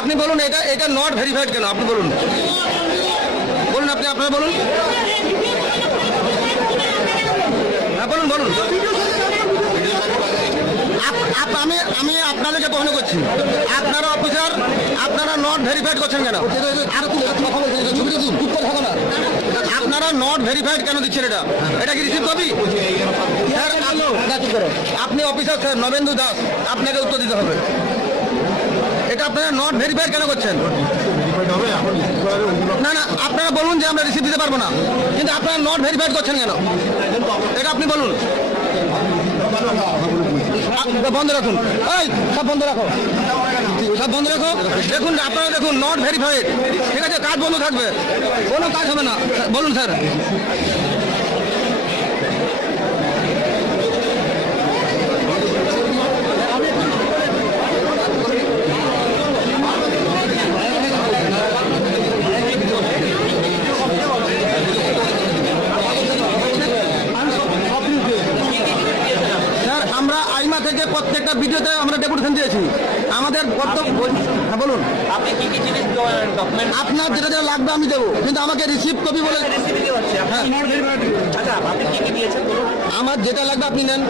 আপনি বলুন এটা এটা নট ভেরিফাইড কেন? আপনি বলুন বলুন আপনি আপনারা বলুন। হ্যাঁ বলুন বলুন। আমি আমি আপনাদেরকে প্রশ্ন করছি, আপনারা অফিসার আপনারা নট ভেরিফাইড করছেন কেন? আপনারা নট ভেরিফাইড কেন দিচ্ছেন? এটা এটা কি রিসিভ কপি? আপনি অফিসার স্যার নবেন্দু দাস, আপনাকে উত্তর দিতে হবে। এটা আপনারা নট ভেরিফাইড কেন করছেন? না না আপনারা বলুন যে আমরা রিসিভ দিতে পারবো না, কিন্তু আপনারা নট ভেরিফাইড করছেন কেন? এটা আপনি বলুন। বন্ধ রাখুন, এই সব বন্ধ রাখো, সব বন্ধ রাখো। দেখুন আপনারা দেখুন নট ভেরিফাইড, ঠিক আছে, কাজ বন্ধ থাকবে, কোনো কাজ হবে না। বলুন স্যার। আমরা আইমা থেকে প্রত্যেকটা ভিডিওতে আমরা ডেপুটেশন দিয়েছি। আমাদের কর্তব্য। হ্যাঁ বলুন। আপনি কি কি জিনিস ডকুমেন্ট আপনার যেটা যেটা লাগবে আমি দেবো, কিন্তু আমাকে রিসিভ কপি বলে। হ্যাঁ আচ্ছা আপনি কি কি দিয়েছেন বলুন। আমার যেটা লাগবে আপনি নেন।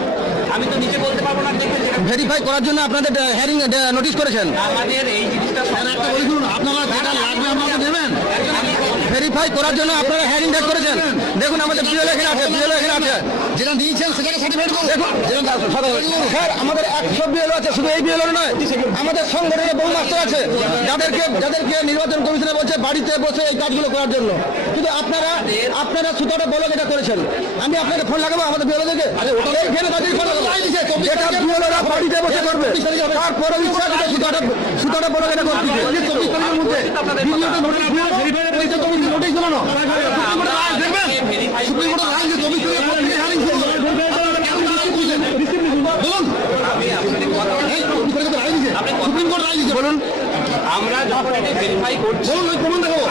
আমি তো নিজে বলতে পারবো না, দেখবেন ভেরিফাই করার জন্য আপনাদের হেয়ারিং নোটিশ করেছেন। আমাদের এই জিনিসটা আপনারা যেটা লাগবে আমাকে দেবেন। ভেরিফাই করার জন্য আপনারা হেয়ারিং ডেট করেছেন। দেখুন আমাদের বিএলও এখানে আছে, বিএলও এখানে আছে, যেটা দিয়েছেন সেটাকে সার্টিফাইড করুন। দেখুন স্যার আমাদের 100 বিএলও আছে, শুধু এই বিএলও নয়, আমাদের সংগঠনে বহু মাস্টার আছে যাদেরকে নির্বাচন কমিশনে বলছে বাড়িতে বসে এই কাজগুলো করার জন্য, কিন্তু আপনারা সুতরাং বলো এটা করেছেন। আমি আপনাকে ফোন লাগাবো আমাদের বিএলও থেকে, যেটা বিএলওরা বাড়িতে বসে করবে, তারপরে ইচ্ছা সুতরাং বলো এটা করতে 24 তারিখের মধ্যে নোটিশ জানানো সুপ্রিম কোর্টের রায় যে 24 তারিখের মধ্যে হিয়ারিং শুরু হবে। সুপ্রিম কোর্ট রায় দিয়েছে, বলুন। আমরা যখন এটা ভেরিফাই করছি বলুন, প্রমাণ দেখাবো।